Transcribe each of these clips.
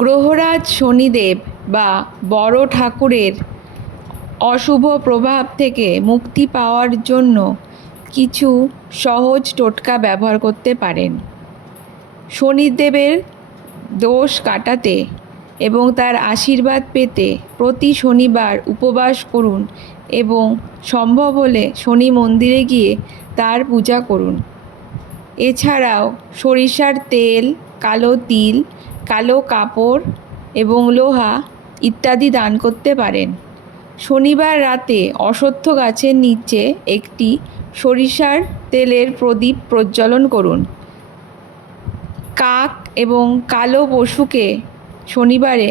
গ্রহরাজ শনিদেব বা বড় ঠাকুরের অশুভ প্রভাব থেকে মুক্তি পাওয়ার জন্য কিছু সহজ টোটকা ব্যবহার করতে পারেন। শনিদেবের দোষ কাটাতে এবং তার আশীর্বাদ পেতে প্রতি শনিবার উপবাস করুন এবং সম্ভব হলে শনি মন্দিরে গিয়ে তার পূজা করুন। এছাড়াও সরিষার তেল, কালো তিল কালো কাপড় এবং লোহা ইত্যাদি দান করতে পারেন। শনিবার রাতে অশ্বত্থ গাছের নিচে একটি সরিষার তেলের প্রদীপ প্রজ্বলন করুন। কাক এবং কালো পশুকে শনিবারে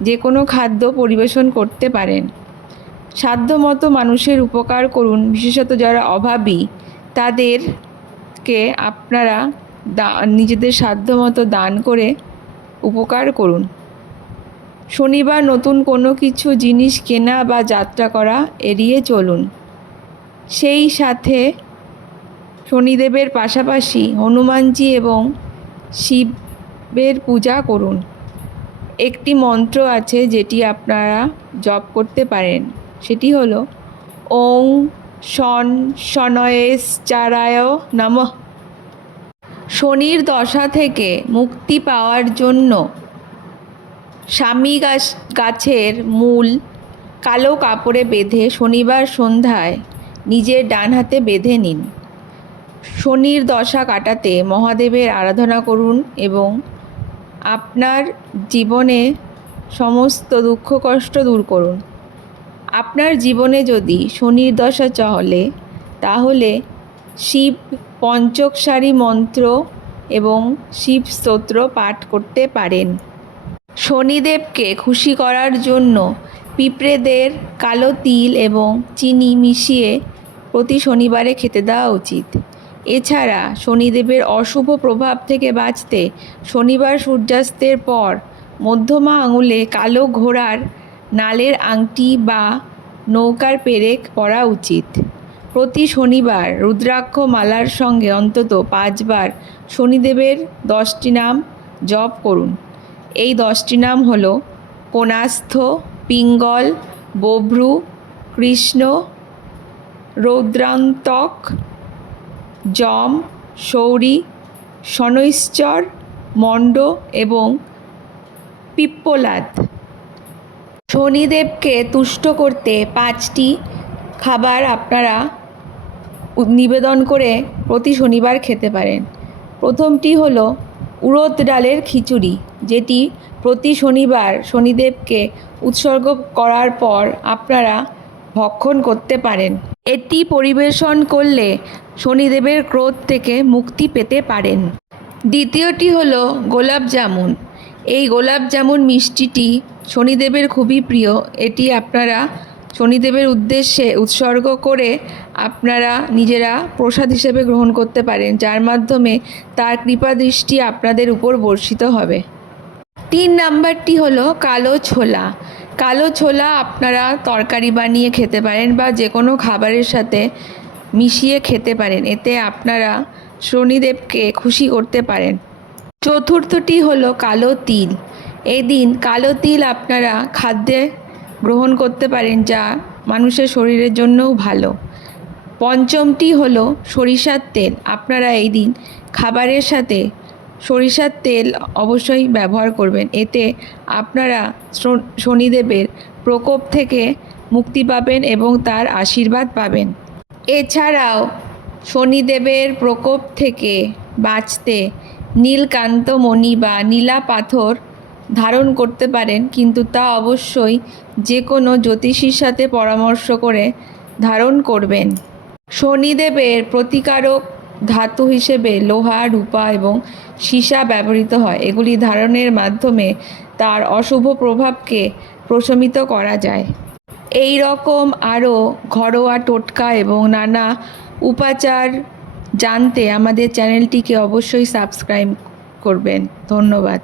যে কোনো খাদ্য পরিবেশন করতে পারেন। সাধ্যমতো মানুষের উপকার করুন। বিশেষত যারা অভাবী, তাদেরকে আপনারা দা, নিজেদের সাধ্যমতো দান করে উপকার করুন। শনিবার নতুন কোনো কিছু জিনিস কেনা বা যাত্রা করা এড়িয়ে চলুন। সেই সাথে শনিদেবের পাশাপাশি হনুমানজি এবং শিবের পূজা করুন। একটি মন্ত্র আছে যেটি আপনারা জপ করতে পারেন। সেটি হলো, ওং শন শনয়েশ চারায় নমঃ। শনির দশা থেকে মুক্তি পাওয়ার জন্য স্বামী গাছ, গাছের মূল কালো কাপড়ে বেঁধে শনিবার সন্ধ্যায় নিজের ডান হাতে বেঁধে নিন। শনির দশা কাটাতে মহাদেবের আরাধনা করুন এবং আপনার জীবনে সমস্ত দুঃখ, কষ্ট দূর করুন। আপনার জীবনে যদি শনির দশা চলে, তাহলে শিব পঞ্চকসারী মন্ত্র এবং শিব স্তোত্র পাঠ করতে পারেন। শনিদেবকে খুশি করার জন্য পিঁপড়েদের কালো তিল এবং চিনি মিশিয়ে প্রতি শনিবারে খেতে দেওয়া উচিত। এছাড়া শনিদেবের অশুভ প্রভাব থেকে বাঁচতে শনিবার সূর্যাস্তের পর মধ্যমা আঙুলে কালো ঘোড়ার নালের আংটি বা নৌকার পেরেক পরা উচিত। প্রতি শনিবার রুদ্রাক্ষ মালার সঙ্গে অন্তত পাঁচবার শনিদেবের দশটি নাম জপ করুন। এই দশটি নাম হলো কোনাস্থ পিঙ্গল, বভ্রু, কৃষ্ণ, রৌদ্রান্তক, যম শৌরি শনৈশ্চর, মণ্ড এবং পিপ্পলাদ। শনিদেবকে তুষ্ট করতে পাঁচটি খাবার আপনারা নিবেদন করে প্রতি শনিবার খেতে পারেন। প্রথমটি হল উড়দ ডালের খিচুড়ি, যেটি প্রতি শনিবার শনিদেবকে উৎসর্গ করার পর আপনারা ভক্ষণ করতে পারেন। এটি পরিবেশন করলে শনিদেবের ক্রোধ থেকে মুক্তি পেতে পারেন। দ্বিতীয়টি হলো গোলাপ জামুন। এই গোলাপ জামুন মিষ্টিটি শনিদেবের খুবই প্রিয়। এটি আপনারা শনিদেবের উদ্দেশ্যে উৎসর্গ করে আপনারা নিজেরা প্রসাদ হিসেবে গ্রহণ করতে পারেন, যার মাধ্যমে তার কৃপা দৃষ্টি আপনাদের উপর বর্ষিত হবে। তিন নাম্বারটি হলো কালো ছোলা। কালো ছোলা আপনারা তরকারি বানিয়ে খেতে পারেন বা যে কোনো খাবারের সাথে মিশিয়ে খেতে পারেন, এতে আপনারা শনিদেবকে খুশি করতে পারেন। চতুর্থটি হলো কালো তিল। এদিন কালো তিল আপনারা খাদ্যে গ্রহণ করতে পারেন যা মানুষের শরীরের জন্যও ভালো। পঞ্চমটি হলো সরিষার তেল। আপনারা এই দিন খাবারের সাথে সরিষার তেল অবশ্যই ব্যবহার করবেন। এতে আপনারা শনিদেবের প্রকোপ থেকে মুক্তি পাবেন এবং তার আশীর্বাদ পাবেন। এছাড়াও শনিদেবের প্রকোপ থেকে বাঁচতে নীলকান্তমণি বা নীলা পাথর ধারণ করতে পারেন, কিন্তু তা অবশ্যই যে কোনো জ্যোতিষীর সাথে পরামর্শ করে ধারণ করবেন। শনিদেবের প্রতিকারক ধাতু হিসেবে লোহা, রূপা এবং সীসা ব্যবহৃত হয়। এগুলি ধারণের মাধ্যমে তার অশুভ প্রভাবকে প্রশমিত করা যায়। এই রকম আরও ঘরোয়া টোটকা এবং নানা উপাচার জানতে আমাদের চ্যানেলটিকে অবশ্যই সাবস্ক্রাইব করবেন। ধন্যবাদ।